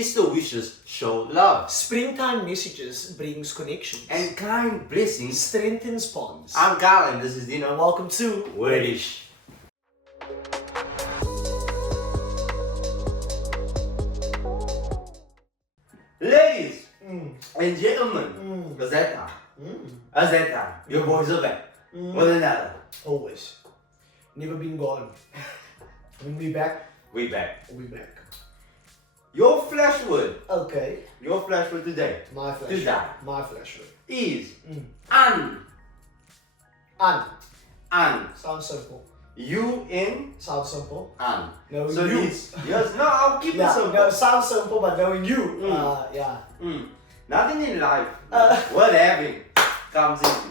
Easter wishes show love. Springtime messages brings connections. And kind blessings strengthens bonds. I'm Carl and this is Deno. Welcome to Wrdish. Ladies and gentlemen, Gazetta, your boys are back. With another. Always. Never been gone. When we back, We back. we back. Your flashword, Okay. your flashword today My flash. Today. My flashword. is Un. un. Sounds simple. UN Sounds simple. un. Knowing So you. this, yes, no, I'll keep it Yeah, simple. no, sounds simple, but knowing you, yeah. Nothing in life worth having comes easy.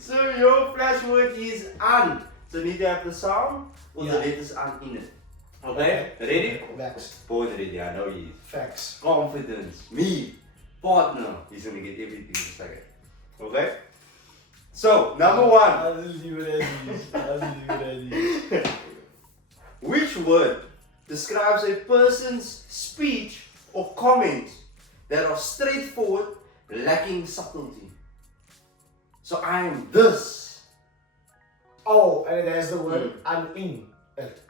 So your flashword is un. So need to have the sound or the letters un in it. Okay? Ready? Facts. Born ready, I know he is. Facts. Confidence, me, partner. He's gonna get everything in a second. Okay? So, number one. I'll leave it as is. Which word describes a person's speech or comment that are straightforward, lacking subtlety? So I am this. Oh, and it has the word un-in.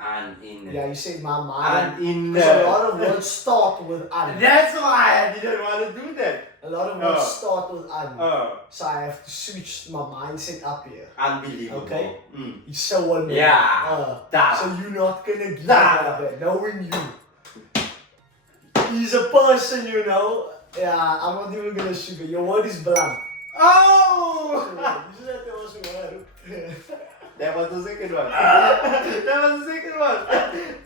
And in. Yeah, you said my mind. And in. Because a lot of words start with un. That's why I didn't want to do that. A lot of words start with un. Oh, So I have to switch my mindset up here. unbelievable. Okay. It's so annoying. Yeah. That. So you're not gonna give That. up that, knowing you. He's a person, you know. Yeah, I'm not even gonna sugar. Your word is blunt. Oh! You said there was a word. That was the second one. That was the second one.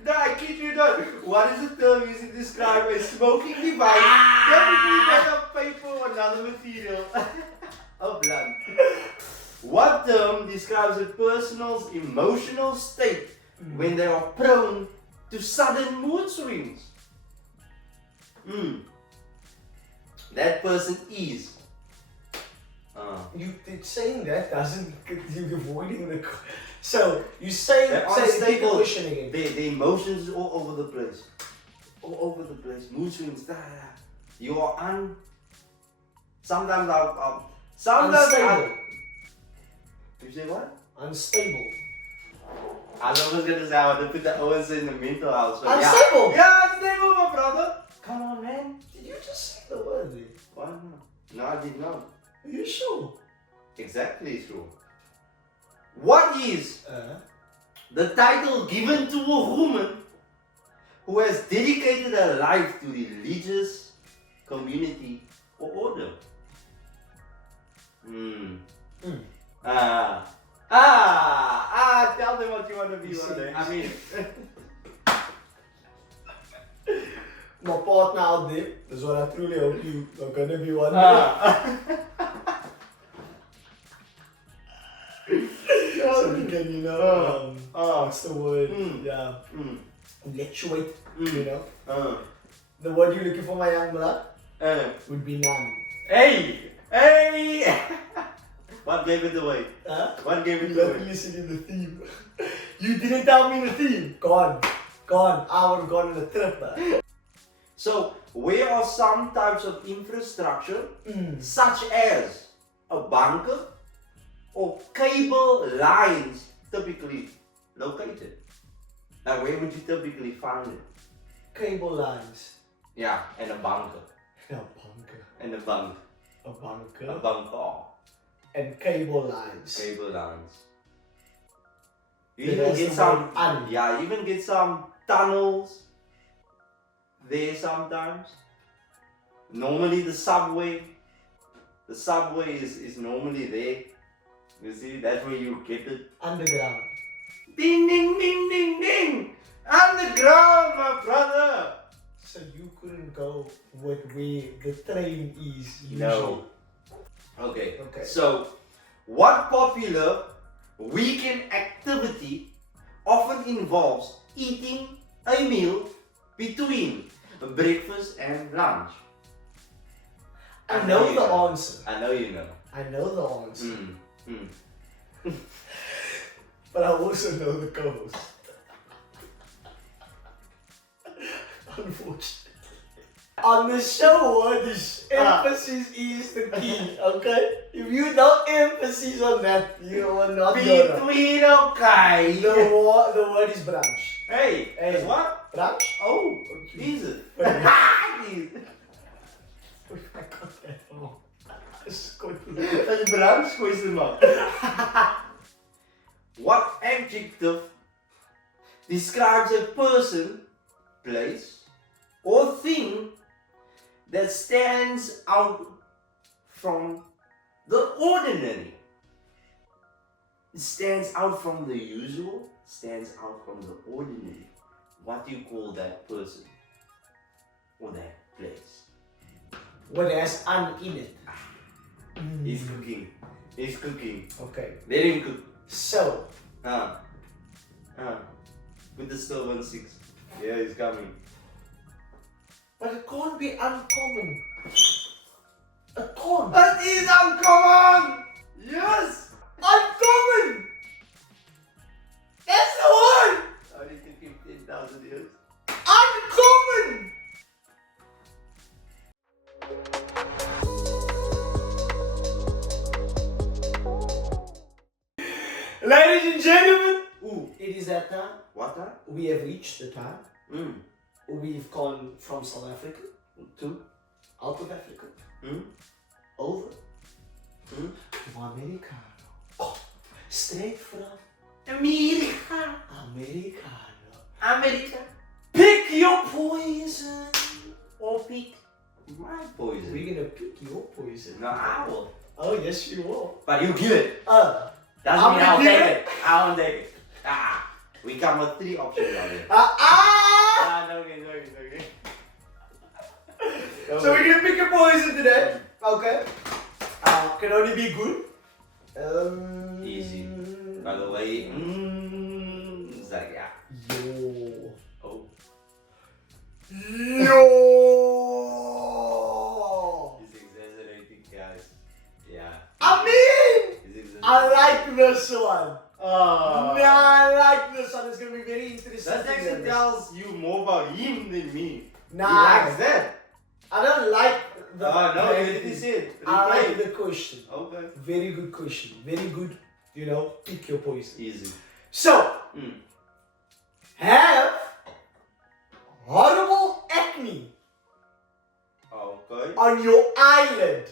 No, I kid you not. What is the term used to describe a smoking device typically made of paper or another material? Oh, blunt. What term describes a person's emotional state when they are prone to sudden mood swings? That person is. You saying that doesn't. You're avoiding the. So you say the question again. The emotions all over the place. All over the place. Mood swings. You are sometimes Unstable. You say what? Unstable. I was gonna say I want to put the ouens in the mental house. But Unstable. Yeah, unstable, my brother. Come on, man. Did you just say the word then? What? No, I did not. Are you sure? Exactly true. What is the title given to a woman who has dedicated her life to religious community or order? Tell them what you want to be one day. I mean, my partner out there, that's what I truly hope you are gonna be one day. So we can, you know, what's the word? Yeah. Intellectuate, you know. The word you're looking for, my young blood, would be none. Hey! Hey! What gave it away? What gave it You let away? me listen in the theme. You didn't tell me the theme. Gone. Gone. I would have gone on a trip. So, where are some types of infrastructure, such as a bunker or cable lines, typically located? Now, where would you typically find it? Cable lines. Yeah, and a bunker. A bunker. And a bunk. A bunker. A bunker. And cable lines. Cable lines. You Yeah, even that's get the some, word un. yeah, you even get some tunnels there sometimes. Normally the subway is normally there. You see, that's where you get it. Underground. Ding ding ding ding ding! Underground, my brother! So you couldn't go with where the train is usually. No. Okay. Okay. So, what popular weekend activity often involves eating a meal between breakfast and lunch? I know the answer. I know you know. I know the answer. Mm. But I also know the KOVAS. Unfortunately. On the show, Wrdish, emphasis is the key, okay? If you don't emphasize on that, you are not gonna. Between, okay. The word is branch. Hey, Hey. what? Branch? Oh, Jesus. Een branche man. What adjective describes a person, place, or thing that stands out from the ordinary? It stands out from the usual, stands out from the ordinary. What do you call that person or that place? What has un in it? He's cooking. He's cooking. Okay. Let him cook. So. Put the stove on 6. Yeah, he's coming. But it can't be uncommon. It can't. That is uncommon! Yes! Uncommon! That's the word! Only took him 10,000 years. Uncommon! Ladies and gentlemen, it is that time. What time? We have reached the time. Mm. We've gone from South Africa to out of Africa, Mm. over Mm. to America. Oh, straight from America. America. Pick your poison. Or pick my poison. We're gonna pick your poison. No, I will. Oh, yes, you will. But you kill it. Doesn't I'm mean I'll gonna take kill it. I won't take it. We come with 3 options out here. No, okay. So we're gonna pick a poison today. Okay. Can only be good. Easy. By the way, it's like, yeah. Yo. Oh. Yo. He's exaggerating, guys. Yeah. I mean, He's exaggerating. I like this one. Oh. I like this one. It's gonna be very interesting. That actually tells you more about him than me. Nah. He likes that. I don't like the. No, you didn't say it. I like Replay. the question. Okay. Very good question. Very good. Pick your poison. Easy. So, have horrible acne Okay. on your eyelid.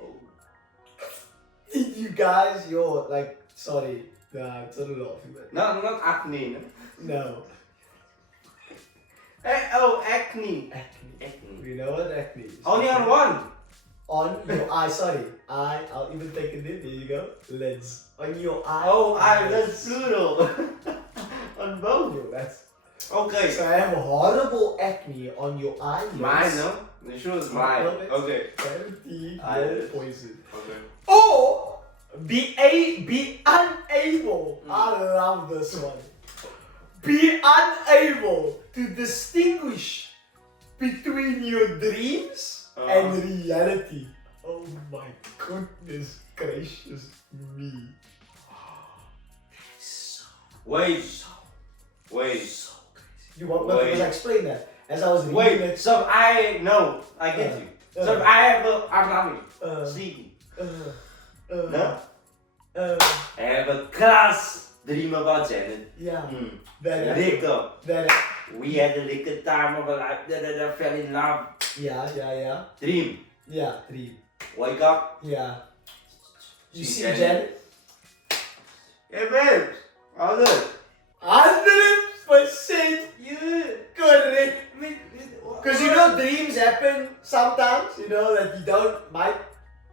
Oh. Did you guys, sorry. Nah, it's not laughing, but No, not acne. no. Acne. Acne. You know what acne is? Only on one. On your eye, sorry. I'll even take it in. There you go. Lids. On your eye. Oh, that's plural. On both. Yo, that's. Okay. So I have horrible acne on your eyelids. Mine, no? You sure it's mine? Eyelids. Okay. Guarantee Eyelids. no poison. Okay. Or be unable. I love this one. Be unable to distinguish between your dreams and reality. Oh my goodness gracious me. Wait. So crazy. You want me to explain that? As I was reading Wait. it. So I get you. So I'm having sleeping. No? I have a class dream about Janet. Yeah. Lekker. That. We had a lekker time of our life. I fell in love. Yeah. Dream. Yeah, dream. Wake up. Yeah. You See see Janet? Janet? Hey babe. How's it? 100% Yeah. correct. Because dreams happen sometimes, that you might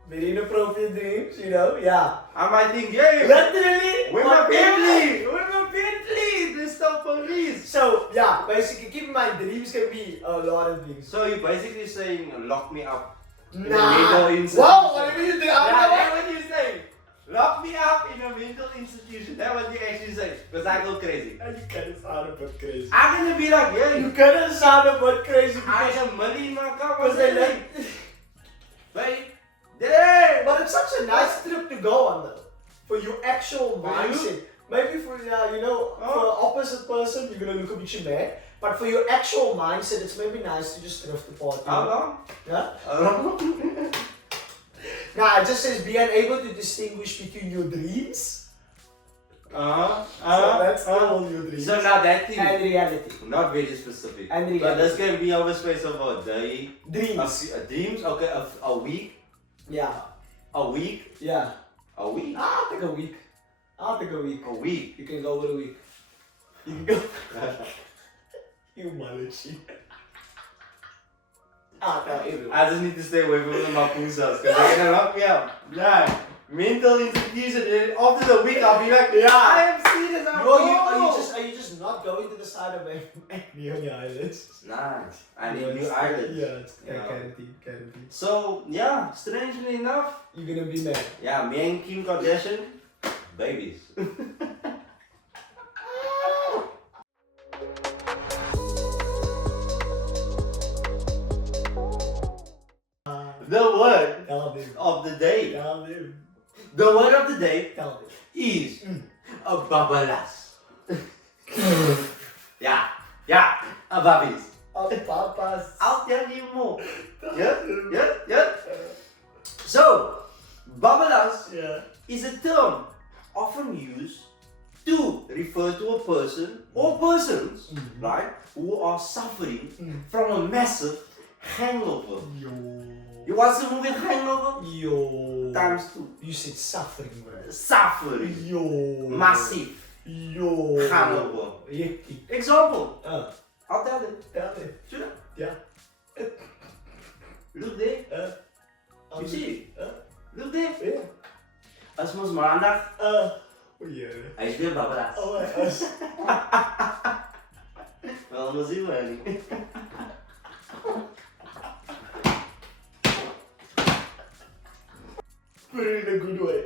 very inappropriate dreams, yeah. I might think, hey, Literally, where's my Bentley? Where's my Bentley? There's no police. So, yeah, basically, keep in mind, dreams can be a lot of things. So you're basically saying, lock me up. Nah. In a mental institution. Wow, whatever you think, That's what you're saying. Lock me up in a mental institution. That's what you actually say. Because I go crazy. You kinda sound a bit crazy. I'm gonna be like, yeah. You kinda sound a bit crazy I because have money in my car. they like. Wait. Hey. But it's such a nice trip to go on though. For your actual For you? mindset. Maybe for, for an opposite person, you're gonna look a bit mad. But for your actual mindset, it's maybe nice to just drift apart. How long? Yeah? How long? Nah, it just says be unable to distinguish between your dreams. So that's all your dreams. So now that thing. And reality. Not very specific. And reality. But this can be over space of a day. Dreams. Dreams? Okay, a week. Yeah. A week? Yeah. A week? I'll take a week. I'll take a week. A week? You can go over a week. You can go. You malachi. I just need to stay away from the mapusas because they're gonna lock me up. Yeah. Mental institution. And after the week, I'll be like, yeah. I am serious. Are you just not going to the side of acne on your eyelids? Nice. I need new eyelids. Yeah, it's guaranteed. So, yeah, strangely enough, you're gonna be mad. yeah, me and Kim Kardashian, babies. The word of the day. The word of the day is a babalas. Yeah, a babis. I'll tell you more. Yeah. So, babalas is a term often used to refer to a person or persons, right, who are suffering from a massive hangover. You watch the movie Hangover? Times 2. You said suffering, bro. Suffering. Massive. Hangover. Example. I'll tell you. Should I? Yeah. Look there. You see? Look there. Yeah. As ons maandag. Hij is weer babbelaars. Wel, dan zien we niet. Put it in a good way.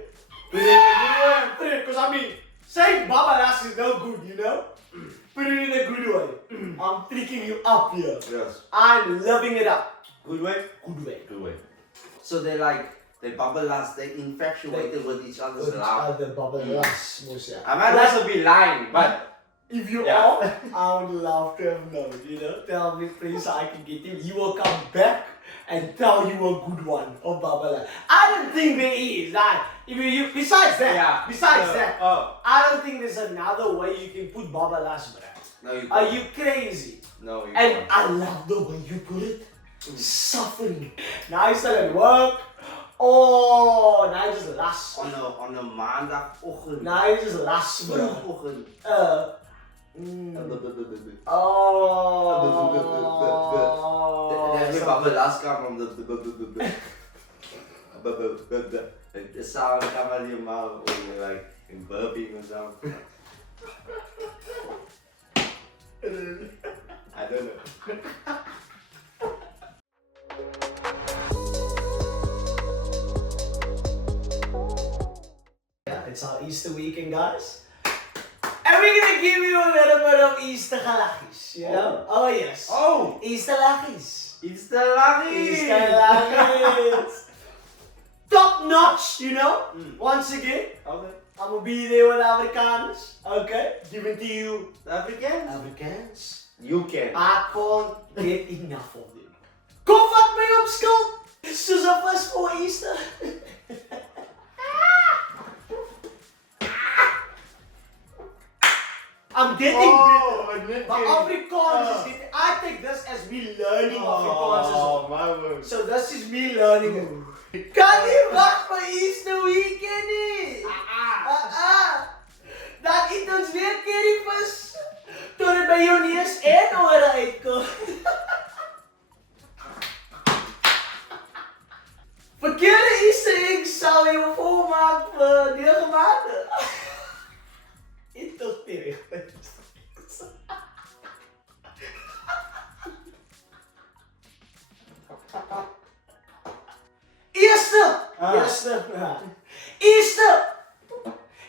Put it, because I mean, saying babalas is no good, you know? Put it in a good way. I'm picking you up here. Yes. I'm loving it up. Good way? Good way. Good way. So they babalas, they infatuated with each other's love. Babalas, I might also be lying, but if you are, I would love to have known, you know? Tell me please so I can get him. You will come back and tell you a good one of babalas. I don't think there is. Like, besides that, I don't think there's another way you can put babalas, bro. No, you can't. Are you crazy? No, you And can't. I love the way you put it. Suffering. Now he's still at work. Oh, now he just last. On a maandagochtend. Now he just last, bro. Vroegochtend. Oh. That's me babalas come from the sound come out of your mouth when you're like burping or something. I don't know. Yeah, it's our Easter weekend, guys. And we're gonna give you a little bit of Easter Gelaggies, you know? Oh yes. Oh! Easter Gelaggies. Easter Gelaggies! Easter Gelaggies. Top notch, you know? Once again, Okay. I'm gonna be there with Afrikaners. Okay? Giving to you Afrikaans? Afrikaans. You can. I can't get enough of them. Kom vat my op skuld! Soos op was voor Easter. I'm getting but Afrikaans is getting. I take this as me learning Afrikaans as well. My word. So this is me learning it. Kan nie wag vir Easter weekend nie. Dan eet ons weer curryvis tot dit by jou neus en ore uitkom. Verkeerde Easter eggs sal jou volmaak vir 9 maande. Eet toch terecht. Easter!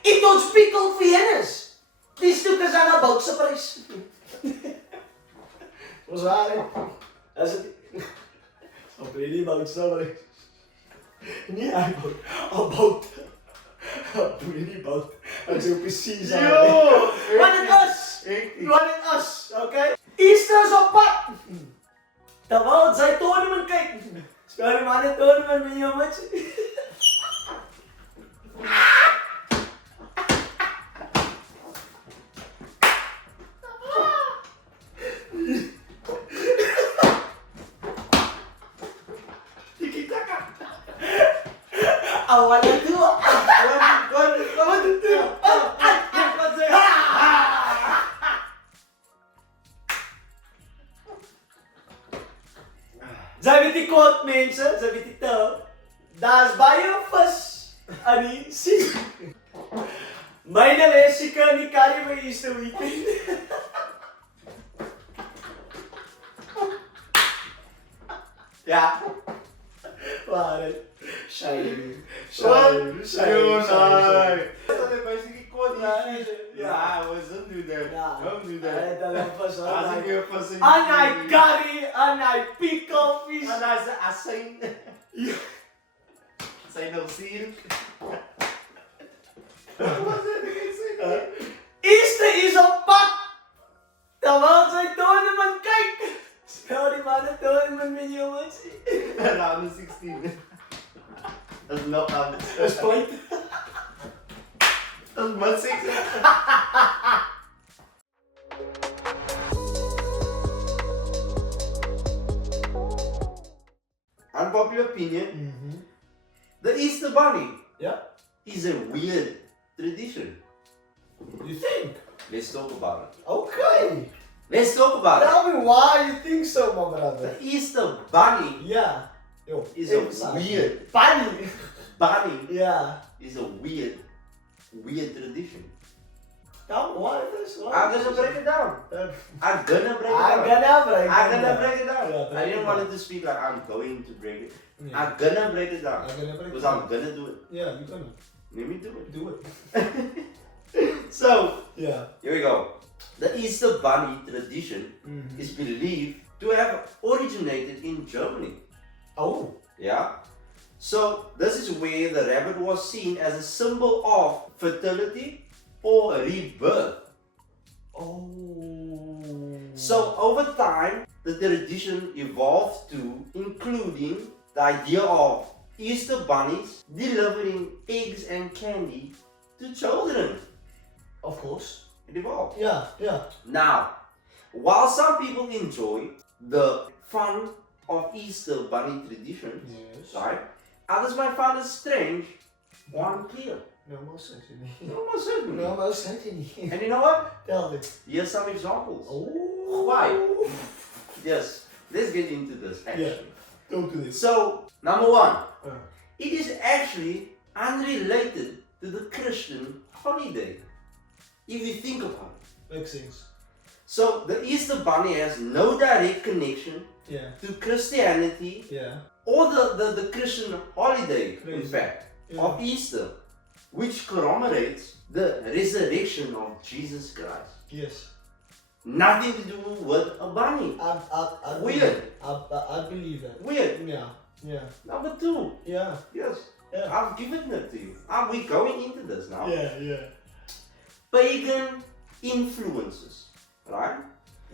Eet ons pickled Vienna's. Die stuk is aan 'n boutse prys. Was waar, hè? Is het? Op die boutse prys. Nee, hy bout. Op bout. Op die bout. Ek sê presies aan. Wat het is? Okay? Easter is op pad! Terwijl zij tonen kijkt. Spel die mannen tonen met jongens. Awalnya tuh. Zij weet die quote mensen, zij weet die tel. Daar is bij je vis. Annie, zie. Mijn lesje kan niet carry bij Easter weekend. Ja. Waar hè? Shiny. Yeah, I wasn't do that. Don't do that. Anai curry, anai pickle fish. Assim. Sem não circo. Easter is op pad! Terwijl zij tonen kijkt. Spel die mannen tonen met jongens. Round 16. Dat is nog anders. Dat is point. Dat is maar 16. Unpopular opinion. The Easter Bunny is a weird tradition. You think? Let's talk about it. Okay. Let's talk about it. Tell me why you think so, my brother. The Easter Bunny Yeah. Yo, is a weird bunny. bunny Yeah. is a weird tradition. Tell me why this? I'm gonna break it down. I'm gonna break it I'm down. gonna break it down. Yeah, I didn't want it to speak like I'm going to break it. Yeah. I'm gonna break it down. I'm gonna break Because it I'm gonna do it. Yeah, you're gonna Let me do it. do it. So, Yeah. here we go. The Easter Bunny tradition is believed to have originated in Germany. Oh. Yeah. So this is where the rabbit was seen as a symbol of fertility or rebirth. Oh. So over time, the tradition evolved to including the idea of Easter bunnies delivering eggs and candy to children. Of course. It evolved. Yeah, yeah. Now, while some people enjoy the fun of Easter bunny traditions, Yes. right? Others might find it strange or unclear. No, most certainly. Almost certainly. No, most certainly. And you know what? Tell me. Here's some examples. Oh. Why? Yes, let's get into this actually. Yeah. Go to this. So, number one, Uh. it is actually unrelated to the Christian holiday. If you think about it. Makes sense. So, the Easter Bunny has no direct connection Yeah. to Christianity Yeah. or the Christian holiday, in Crazy. fact, Yeah. of Easter, which commemorates the resurrection of Jesus Christ. Yes. Nothing to do with a bunny. I Weird. I believe that. Weird. Yeah. Yeah. Number two, Yeah. yes, Yeah. I've given it to you. Are we going into this now? Yeah. Yeah. Pagan influences, right?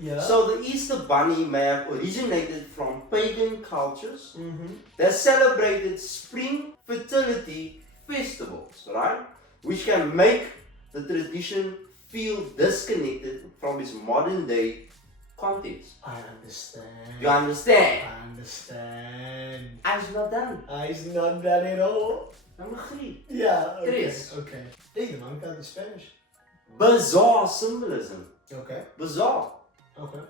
Yeah. So the Easter Bunny may have originated from pagan cultures Mm-hmm. that celebrated spring fertility festivals, right? Which can make the tradition feel disconnected from its modern day context. I understand. You understand? I understand. I'm not done. It's not bad at all. Number three. Yeah. Okay. Tres. Okay. Hey, man, got in Spanish. Bizarre symbolism. Okay. Bizarre. Okay.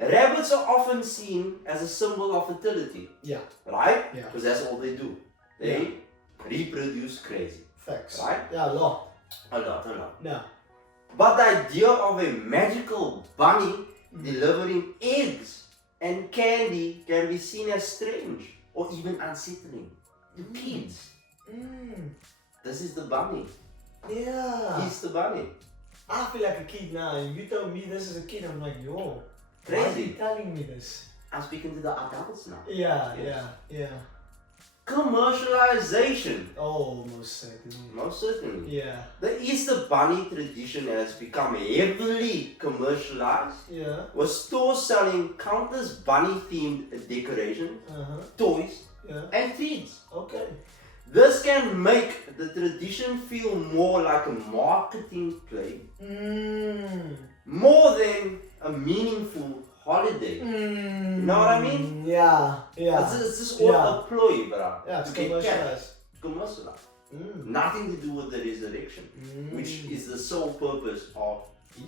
Rabbits are often seen as a symbol of fertility, Yeah. right? Yeah. Because that's all they do. They reproduce crazy. Facts. Right? Yeah, a lot. A lot. Yeah. But the idea of a magical bunny delivering eggs and candy can be seen as strange or even unsettling to kids. Mm. This is the bunny. Yeah. He's the bunny. I feel like a kid now. You tell me this is a kid, I'm like, yo. Why are Crazy. you telling me this? I'm speaking to the adults now. Yeah, Yes. yeah. commercialization. Oh, most certainly. Most certainly. Yeah. The Easter Bunny tradition has become heavily commercialized, Yeah. with stores selling countless bunny-themed decorations, toys, Yeah. and treats. Okay. This can make the tradition feel more like a marketing play, more than a meaningful holiday. You know what I mean? Yeah. Yeah. It's just all a ploy, bro. Yeah, it's to get cash. commercialized. Commercialized. Nothing to do with the resurrection, which is the sole purpose of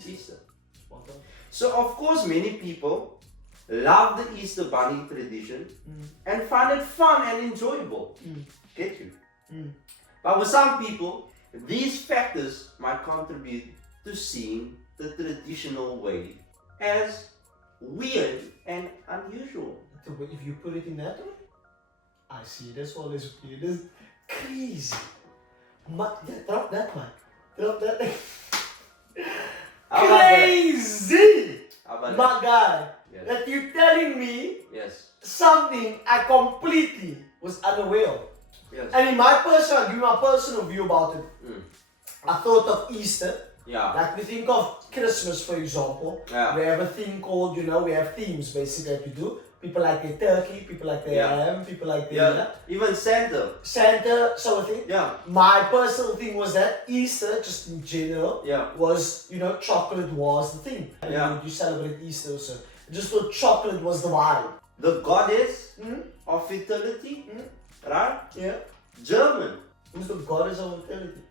Easter. So of course many people love the Easter Bunny tradition and find it fun and enjoyable. Get you? But with some people, these factors might contribute to seeing the traditional way as weird and unusual. If you put it in that way, I see it as well as weird. It's crazy. Drop that one. Drop that. Crazy! My guy, Yes. that you telling me Yes. something I completely was unaware of. Yes. And in my personal, give my personal view about it. I thought of Easter. Yeah. Like we think of Christmas, for example. Yeah. We have a thing called, we have themes basically that we do. People like their turkey, people like their ham, people like their Even Santa. Santa, sort of thing. Yeah. My personal thing was that Easter, just in general, was, chocolate was the thing. Yeah. You celebrate Easter also. Just thought chocolate was the vibe. The goddess of fertility, right? Yeah. German. Who's the goddess of fertility?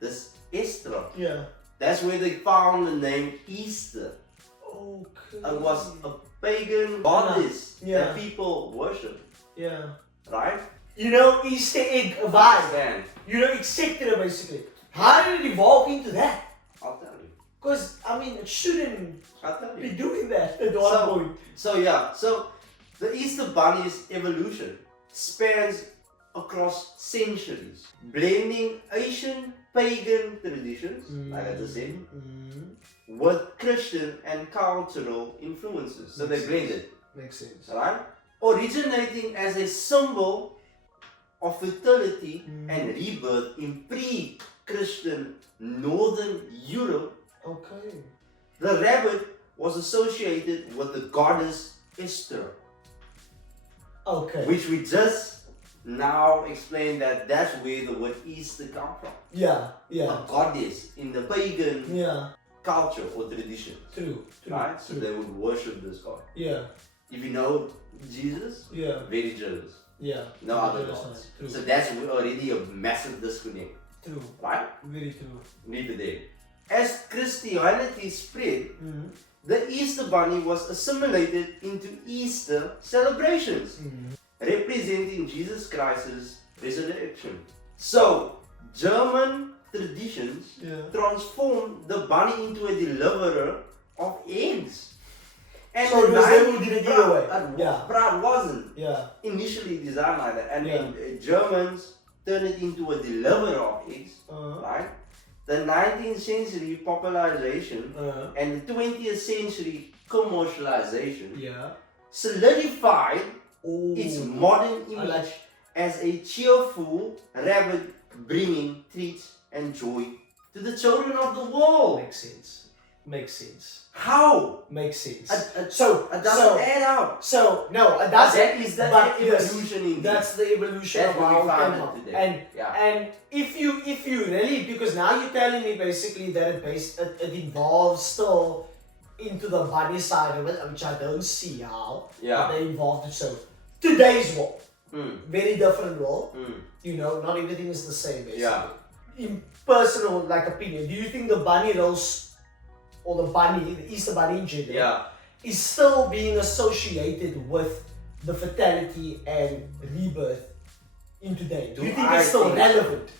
This Esther. Yeah. That's where they found the name Easter. Okay. It was a pagan goddess that people worship. Yeah. Right? Easter egg vibe. Understand? Etc. basically. How did it evolve into that? I'll tell you. Because, it shouldn't I'll tell be you. doing that at one point. So the Easter Bunny's evolution spans across centuries, blending Asian pagan traditions, like I just said, with Christian and cultural influences. So they blended. Makes sense. Right? Originating as a symbol of fertility and rebirth in pre-Christian Northern Europe. Okay. The rabbit was associated with the goddess Esther, Okay. which we just now explained that's where the word Easter comes from. Yeah. A goddess in the pagan culture or tradition. True. Right? So they would worship this god. Yeah. If you know Jesus, very jealous. Yeah. No other gods. True. So that's already a massive disconnect. True. Right? Very true. Leave it there. As Christianity spread, the Easter Bunny was assimilated into Easter celebrations, representing Jesus Christ's resurrection. So, German traditions transformed the bunny into a deliverer of eggs. And So it was them who did it either way. But it wasn't Yeah. initially designed like that. And then Germans turned it into a deliverer of eggs, right? The 19th century popularization and the 20th century commercialization solidified its modern image as a cheerful rabbit bringing treats and joy to the children of the world. Makes sense. How? Makes sense. So it doesn't add up. So no, it doesn't. That is the evolution in That's the evolution That's of what we how found it it came today. up. And if you really, because now you're telling me basically that it involves still into the body side of it, which I don't see how. But they involved it. So today's world, very different world. Not everything is the same basically. In personal opinion, do you think the bunny rolls or the Easter Bunny in general, is still being associated with the fertility and rebirth in today? Do you think it's still relevant?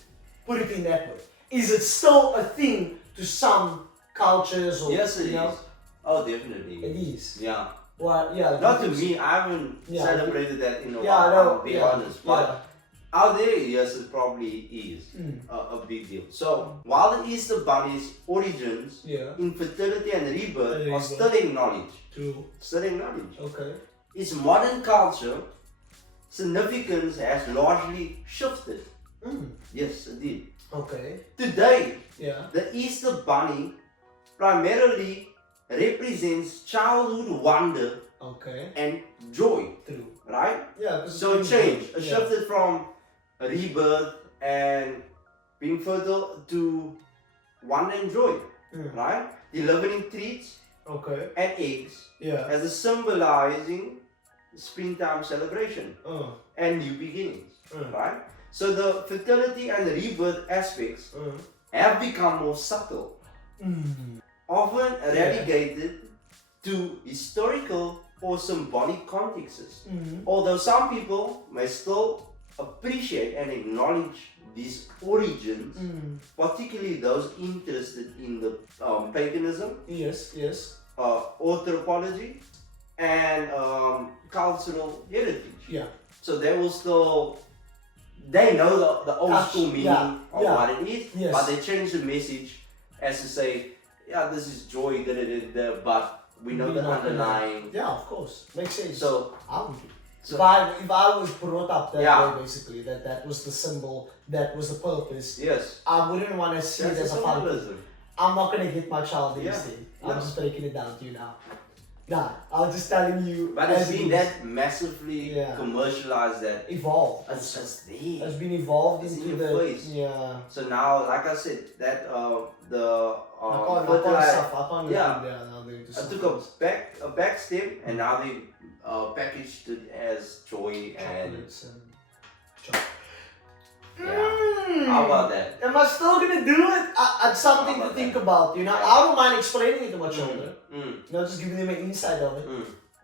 Put it in that way. Is it still a thing to some cultures? Or, yes, it is. Oh, definitely. It is. Yeah. Well, Not to me. I haven't celebrated that in a while. I'll be honest. But out there, yes, it probably is a big deal. So, while the Easter Bunny's origins in fertility and rebirth are still acknowledged, True. still acknowledged, Okay. its modern culture significance has largely shifted. Yes, indeed. Okay. Today, Yeah. the Easter Bunny primarily represents childhood wonder Okay. and joy, True. right? Yeah. 'cause So it it's changed. good. It Yeah. shifted from rebirth and being fertile to wonder and joy, right? Delivering treats Okay. and eggs Yeah. as a symbolizing springtime celebration and new beginnings, right? So the fertility and the rebirth aspects have become more subtle, often relegated to historical or symbolic contexts. Although some people may still appreciate and acknowledge these origins, particularly those interested in the paganism, Yes. Yes. anthropology, and cultural heritage. Yeah. So they will still, they know the old school meaning of what it is, Yes. but they change the message as to say, yeah, this is joy, but we know the underlying. Yeah, of course. Makes sense. So, I would do. so If I was brought up that way, basically, that was the symbol, that was the purpose, yes, I wouldn't want to see it that's as a a fun. symbolism. I'm not going to get my child these Yeah. things. No. I'm just breaking it down to you now. Nah, I was just telling you. But as it's it been is. that massively commercialized that Evolved. it's just there. Has been evolved It's into in the. your face. Yeah. So now, like I said, that the I can't fertilizer, suffer. I can't yeah. live there now. I took a back step, and now they packaged it as joy and chocolates and chocolate. yeah. How about that? Am I still gonna do it? It's something to think about, you know. Yeah. I don't mind explaining it to my children. Mm. You know, just giving them an insight of it.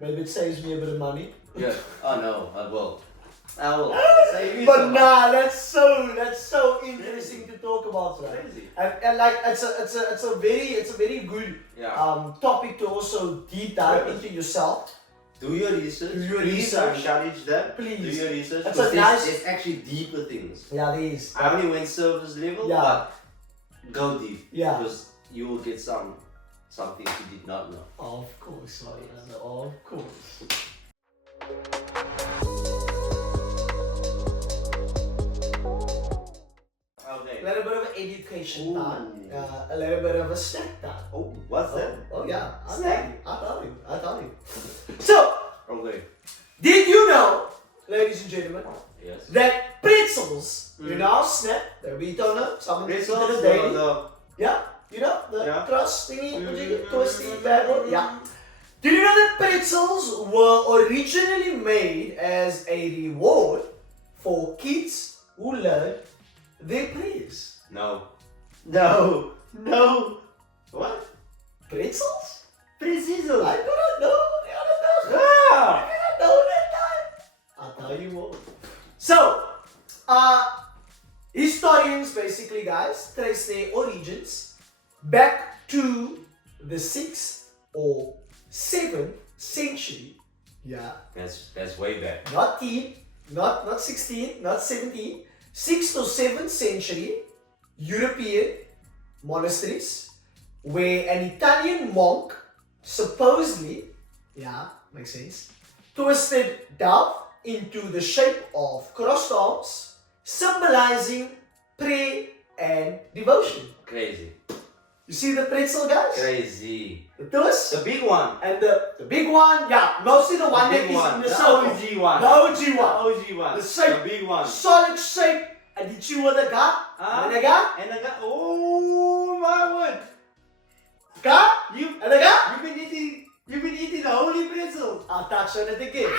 Maybe it saves me a bit of money. Yeah. Oh no, I will. I will. Save you But some nah, that's so interesting to talk about, right? Crazy. And like it's a very good Yeah. topic to also deep dive Yeah. into yourself. Do your research. Do your Please, research. I challenge that. Please. Do your research. It's Because a nice- there's actually deeper things. Yeah, there is. I only went surface level, Yeah. but go deep. Yeah. Because you will get some things you did not know. Of course, man. Of course. Okay. A little bit of education time. A little bit of a snack time. Oh, what's that? Oh yeah. Snack. I tell you. So, Okay. did you know, ladies and gentlemen, Yes. that pretzels, you know, snack, that we don't know, someone eats it Pretzels, a daily. the Yeah, you know, the Yeah. crust thingy, twisty, bad one. Yeah. Did you know that pretzels were originally made as a reward for kids who learned their prayers? No. No. No. What? Pretzels? Pretzels. I don't know. Ah. I don't know that time. I'll tell you more. So, historians basically, guys, trace their origins back to the 6th or 7th century. Yeah. That's way back. Not 16, not 17. 6th or 7th century European monasteries where an Italian monk supposedly, yeah, makes sense, twisted dove into the shape of crossed arms, symbolizing prayer and devotion. Crazy. You see the pretzel, guys? Crazy. The twist? The big one. And the big one, yeah, mostly the one that big is one. in the The circle. OG one. The OG The one. OG one. The shape. The big one. Solid shape. And did you with the guy? And the guy? And I got. Oh my word. Guy? You. And the guy? You've been eating the holy pretzel. I'll touch on it again.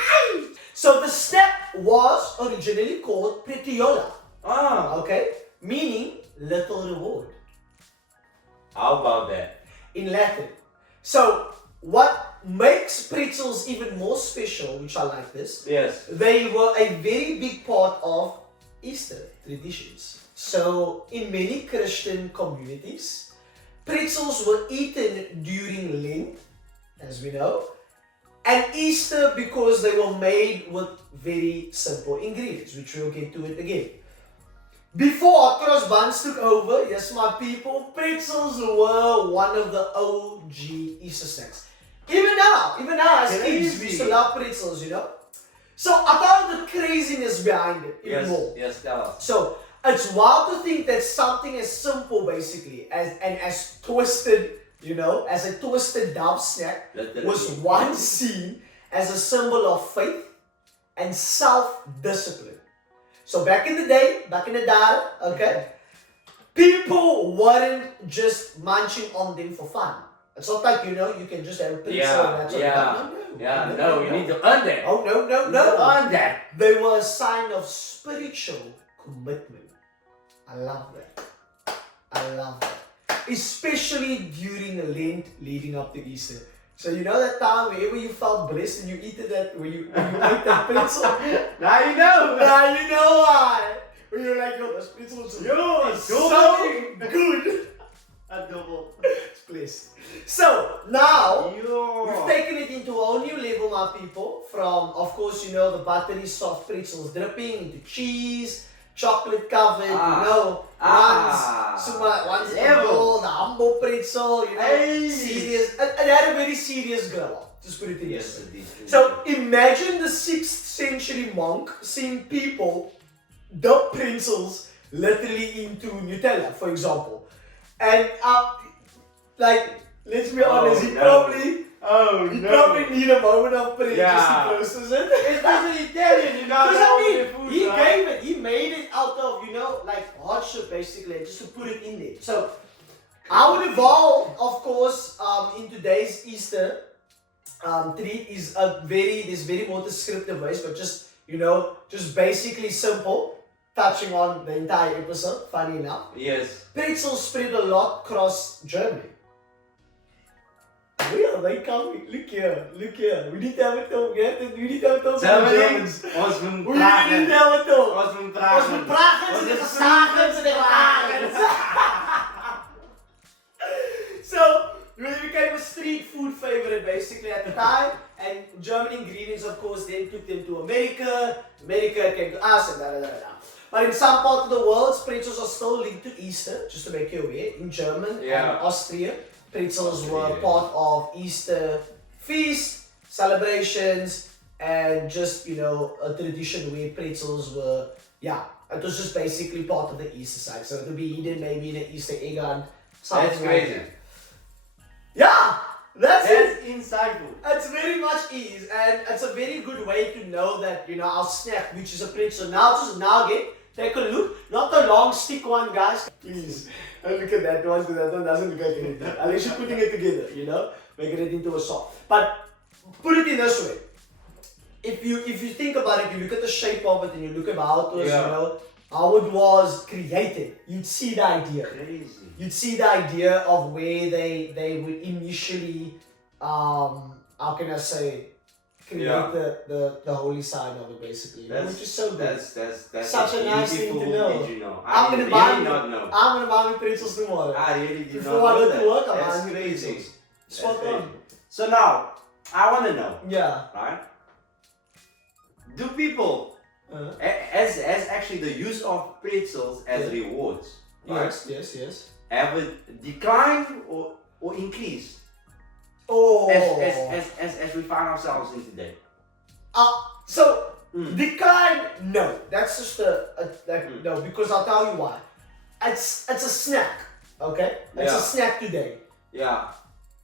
So the step was originally called pretiola. Okay? Meaning little reward How about that? in Latin. So what makes pretzels even more special, which I like this, Yes. they were a very big part of Easter traditions. So in many Christian communities, pretzels were eaten during Lent, as we know, and Easter because they were made with very simple ingredients, which we'll get to it again. Before cross buns took over, yes my people, pretzels were one of the OG Easter snacks. Even now as kids, we used to love pretzels, you know. So I thought the craziness behind it even more. Yes, tell us. So it's wild to think that something as simple basically as twisted, as a twisted dove snack was once seen as a symbol of faith and self-discipline. So back in the day, okay, people weren't just munching on them for fun. It's not like, you can just have a pizza and that's all. No, you need to earn that. Oh, no. Earn that. They were a sign of spiritual commitment. I love that. Especially during the Lent leading up to Easter. So you know that time whenever you felt blessed and you ate that, when you ate that pretzel? Now you know. Now you know why. When you're like, yo, this pretzel is so good. A double. It's blessed. So now, we've taken it into a whole new level, my people. From, of course, the buttery soft pretzels dripping into cheese, chocolate covered, one's evil, the humble pretzel, serious. It had a very serious glow up, just put it in this way. So imagine the 6th century monk seeing people dip pretzels literally into Nutella, for example. And let's be honest, he probably need a moment of prayer just to process it. It's an Italian, Because he made it out of, hardship basically, just to put it in there. So, I would evolve, of course, in today's Easter treat is there's very more descriptive ways, but just basically simple, touching on the entire episode, funny enough. Yes. Pretzels spread a lot across Germany. Where are they coming? Look here. We need to have a talk. We need to have a talk with the Germans. We need to have a talk. Ons moet praten en de geslagen en de geslagen. So, it became a street food favorite basically at the time. And German ingredients, of course, then took them to America. America came to us and da. But in some parts of the world, pretzels are still linked to Easter, just to make you aware. In German and Austria, pretzels were part of Easter feast, celebrations, and just, a tradition where pretzels were, it was just basically part of the Easter side. So it would be eaten maybe in an Easter egg hunt, something That's crazy. Like that. Yeah! That's insightful. It's very much is, and it's a very good way to know that, our snack, which is a pretzel. Now just nugget, take a look. Not the long stick one, guys. Please, don't look at that one, because that one doesn't look like anything. Unless you're putting it together, making it into a song. But put it in this way. If you think about it, you look at the shape of it and you look at how it was, how it was created, you'd see the idea. Crazy. You'd see the idea of where they would initially, how can I say, create the holy side of it basically. Which is so good. That's such a nice thing to know. Did you know? I'm really gonna know. I'm gonna buy me pretzels tomorrow. I really did Before not I know go to work, I'm That's buying me crazy. pretzels. Spot on. So now, I want to know. Yeah. Right? Do people, as actually the use of pretzels as rewards, right? Yes. Have a decline or increase? Oh. As we find ourselves in today. Decline, no. That's just no, because I'll tell you why. It's a snack, okay? It's a snack today. Yeah.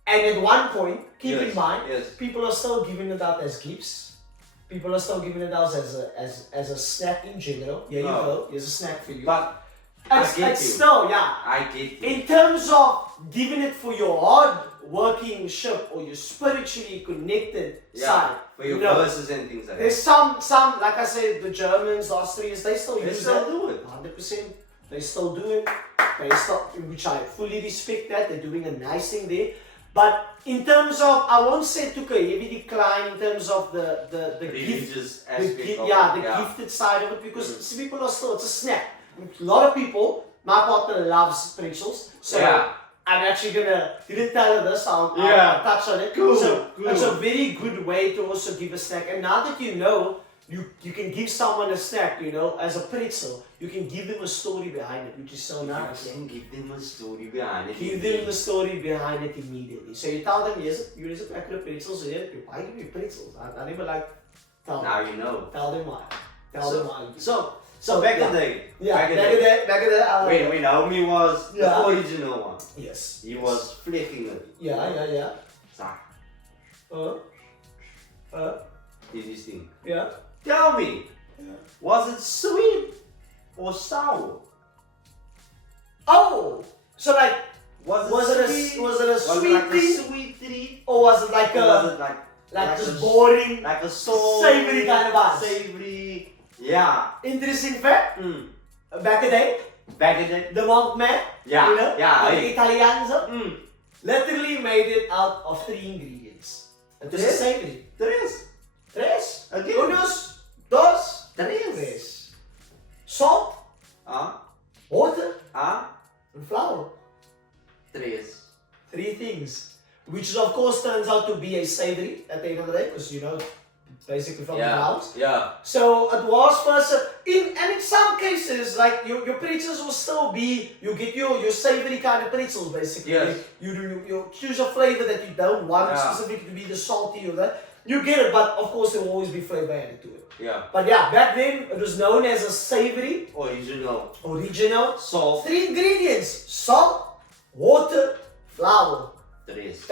And at one point, keep in mind, Yes. people are still giving it out as gifts. People are still giving it out as a snack in general. Here you go. Here's a snack for you. But it's still, I get you. in terms of giving it for your hard working ship or your spiritually connected side. For your verses and things like that. There's some, like I said, the Germans, the Austrians, they still use that. do it. 100%. They still do it. Which I fully respect that. They're doing a nice thing there. But in terms of, I won't say it took a heavy decline in terms of the religious gift, aspect gifted side of it, because people are still, it's a snack. A lot of people, my partner loves pretzels, so I'm actually didn't tell her this, I'll touch on it. So it's a very good way to also give a snack. And now that you can give someone a snack, as a pretzel, you can give them a story behind it, which is so nice. You can give them a story behind it. Give them the story behind it immediately. So you tell them, here's a packet of pretzels here, you buy me pretzels. I never like Tell Now them. you know. Tell them why. Tell them why. So back in the day. Yeah, back in the day. back in the day. When homie was Yeah. the original one. Yes. He was flicking it. Yeah. Zah. Did this thing. Yeah. Tell me, Yeah. was it sweet or sour? Oh, so like, Was was it a sweet like thing, a sweet treat? or was it like Or a was it like just a, boring, like a soul, savory kind of buzz? Savory, yeah. Interesting fact. Mm. Back in the day, Back in the the monk man, Yeah, you know, yeah, the hey. Italians, Mm. literally made it out of 3 ingredients. It was a Tres? savory. Tres. Again. Unos, dos, Tres. tres. Salt, water, and flour. Tres. 3 things. Which of course turns out to be a savory at the end of the day, because you know, basically from the house. Yeah. So it was first, and in some cases, like your pretzels will still be, you get your savory kind of pretzels basically. Yes. You choose a flavor that you don't want specifically to be the salty or that. You get it, but of course there will always be flavor added to it. Yeah. But yeah, back then it was known as a savory, Original. Salt. 3 ingredients: salt, water, flour. Tres.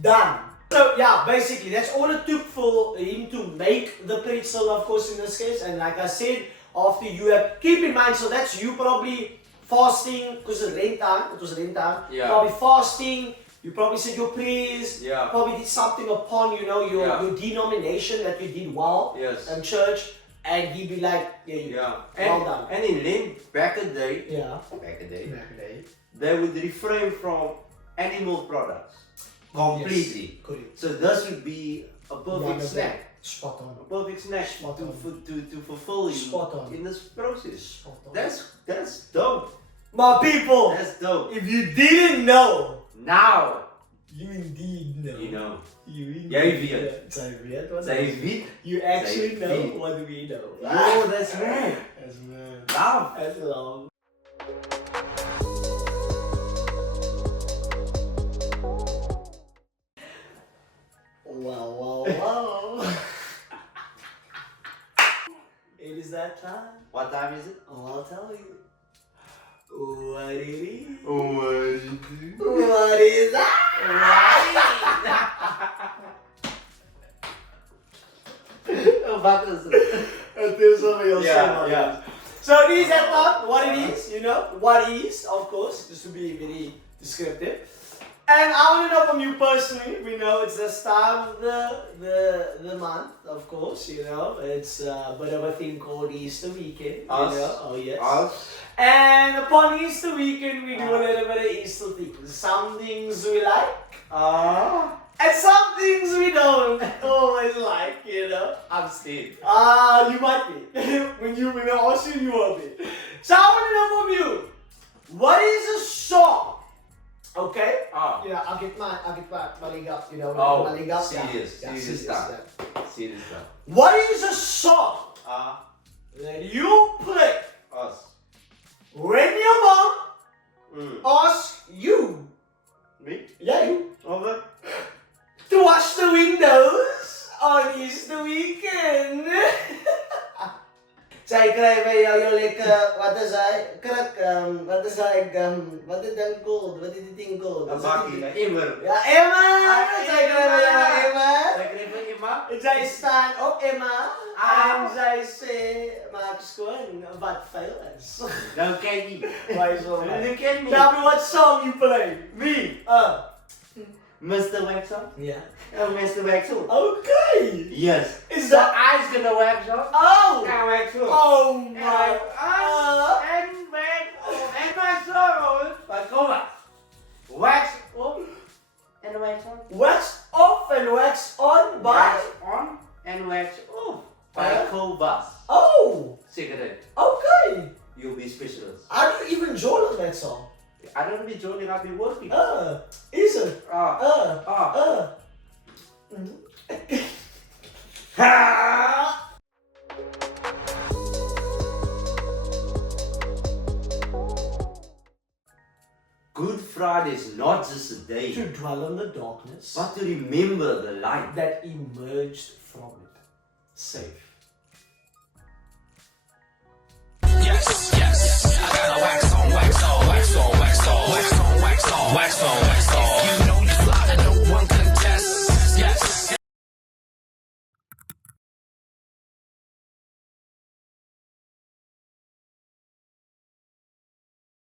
Done. So yeah, basically that's all it took for him to make the pretzel, of course, in this case. And like I said, after you have, keep in mind, so that's you probably fasting, because it was rain time. Yeah. Probably fasting, you probably said your prayers, Yeah. probably did something upon, you know, your denomination that you did well Yes. in church, and he'd be like, well done. And in Lent, back in the day, Yeah. they would refrain from animal products completely. Yes. Correct. So this would be a perfect snack. Spot on. A perfect snack Spot to, on. to fulfill you Spot on. in this process. Spot on. That's dope. My people, That's dope. if you didn't know, Now you indeed know. you know. You indeed Jij weet. Zij weet wat Zij het is. weet. You actually Zij know weet. what we know. Yo, that's right. That's man. Love. That's love. Wow. It is that time. What time is it? Oh, I'll tell you. What it is. What What is that? Wat is het? Het is something else. Yeah. So these are not what it is, you know, what is, of course, just to be very descriptive. And I want to know from you personally. We know it's the start of the month, of course. You know, it's a bit of a thing called Easter weekend. You know? Oh yes. Us. And upon Easter weekend, we do a little bit of Easter things. Some things we like, and some things we don't always like. You know. I'm Steve. You might be. when I ask you, you will be. So I want to know from you, what is a song? Okay. Yeah, I'll get my leg up. You know, my leg up. Serious stuff. Serious stuff. What is a song that you play Us. when your mom asks you? Me? Yeah, you. Over. To wash the windows on Easter weekend. Zij krijgen bij jou lekker, wat is hij? Kruk, wat is hij? Wat is dat gold? Wat is die ding gold? Een bakkie, een immer. Ja, Emma! Zij krijgen bij jou Emma. Zij krijgen Emma. Zij staan op Emma. En zij zeggen, maak schoon, wat veel is. Nou ken je. Wij zo. You ken me. Tell me what song you play. Me. Mr. Waxon? Yeah. Oh, Mr. Waxon. Okay. Yes. Is So that... I's gonna wax off. Oh! And wax off. Oh my... And wax off. And my sorrows. But kom maar. Wax off. And wax on. Wax off and wax on by... Wax on and wax off. By KOVAS. Oh! Cigarette. Okay. You'll be specialist. How do you even join on that song? I don't be joining, I'll be working. Is it? Good Friday is not just a day, To dwell in the darkness but to remember the light. that emerged from it. safe.